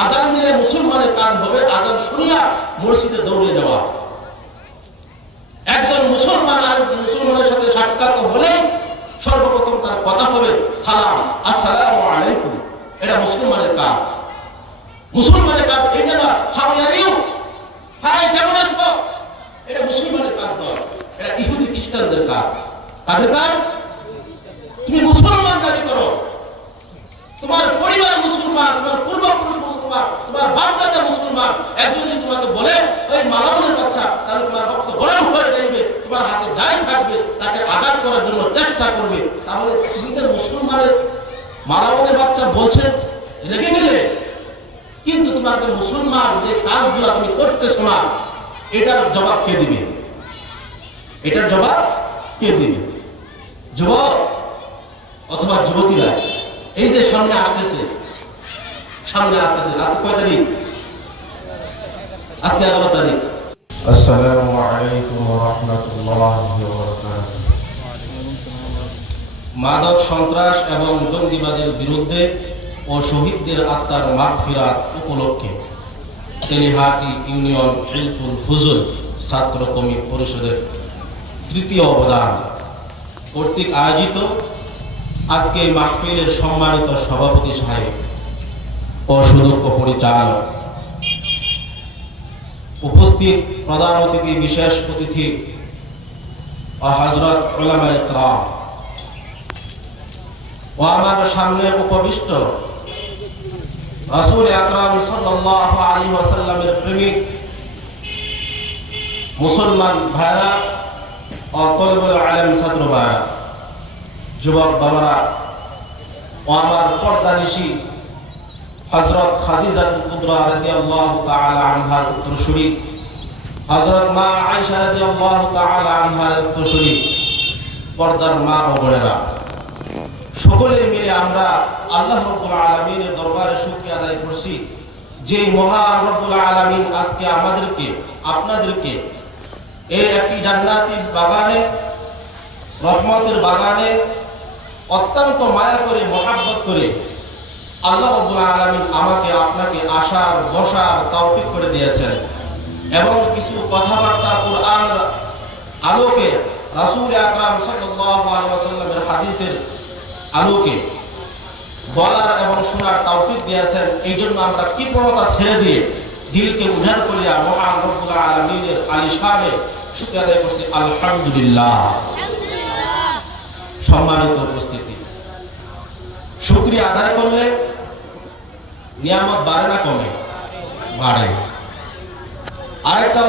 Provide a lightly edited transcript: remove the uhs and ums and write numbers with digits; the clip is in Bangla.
আজান দিলে মুসলমানের কাজ হবে আজান শুনিয়া মসজিদে দৌড়ে যাওয়া। একজন মুসলমান আর মুসলমানের সাথে সাক্ষাৎ হলে সর্বপ্রথম তার কথা হবে সালাম, আসসালামু আলাইকুম। এটা মুসলমানের কাজ। মুসলমানের কাজ এটা না হাউ আর ইউ, হাই কেমন আছো, এটা মুসলমানের কাজ নয়। এটা ইহুদি খ্রিস্টানদের কাজ। তাদের কাজ তুমি মুসলমান দাবি করো, তোমার পরিবার মুসলমান, তোমার পূর্বপুরুষ মুসলমান, তোমার বাপ দাদা মুসলমান। একজন যদি তোমাকে বলে ওই মালাউনের বাচ্চা, তাহলে তোমার রক্ত গরম হয়ে যাবে, তোমার হাতে যাই থাকবে তাকে আঘাত করার জন্য চেষ্টা করবে। তাহলে তুমি তো মুসলমানের মালাউনের বাচ্চা বলছেন রেগে গেলে, কিন্তু তোমাকে মুসলমান যে কাজগুলো তুমি করতেছো না, এটার জবাব কে দিবে? এটার জবাব কে দিবে? যুবক অথবা যুবতীরা এই যে সামনে আসতেছে, আজকে কয় তারিখ? আজকে 11 তারিখ। আসসালামু আলাইকুম ওয়া রাহমাতুল্লাহি ওয়া বারাকাতুহু। মাদক সন্ত্রাস এবং জঙ্গিবাদের বিরুদ্ধে ও শহীদদের আত্মার মাগফিরাত উপলক্ষে তেলিহাটি ইউনিয়ন হিলফুল ফুজুল ছাত্র কমিটি পরিষদের তৃতীয় অবদান কর্তৃক আয়োজিত আজকে এই মাহফিলের সম্মানিত সভাপতি সাহেব ও সুদক্ষ পরিচালক, উপস্থিত প্রধান অতিথি, বিশেষ অতিথি ও হযরত উলামায়ে কেরাম ও আমার সামনে উপবিষ্ট রাসূল আকরাম সাল্লাল্লাহু আলাইহি ওয়াসাল্লামের প্রেমিক মুসলমান ভাইরা ও তলবুল আলেম ছাত্র ভাইরা, যুবক বাবারা ও আমার পর্দানিশী হযরত খাদিজাতুল কুবরা রাদিয়াল্লাহু তাআলা আনহার উত্তরসূরি, হযরত মা আয়েশা রাদিয়াল্লাহু তাআলা আনহার উত্তরসূরি, পর্দার মা ও বোনেরা, সকলে মিলে আমরা আল্লাহ রাব্বুল আলামিনের দরবারে শুকরিয়া আদায় করছি যে মহান রব্বুল আলামিন আজকে আমাদেরকে আপনাদেরকে এই একটি জান্নাতি বাগানে, রহমতের বাগানে অত্যন্ত মায়া করে মহব্বত করে আল্লাহ রাব্বুল আলামিন আমাকে আপনাকে আসার বসার তৌফিক করে দিয়েছেন এবং কিছু কথাবার্তা কুরআন আলোকে, রাসূল আকরাম সাল্লাল্লাহু আলাইহি ওয়াসাল্লামের হাদিসের আলোকে বলার এবং শোনার তৌফিক দিয়েছেন। এই জন্য আমরা কৃপণতা ছেড়ে দিয়ে দিলকে উজাড় করিয়া মহান রব্বুল আলামিনের আলিশানে শুকরিয়া আদায় করছি। আলহামদুলিল্লাহ। সম্মানিত উপস্থিতি, শুকরিয়া আদায় করলে নিয়ামত বাড়ে না কমে? বাড়ে। আরেকটা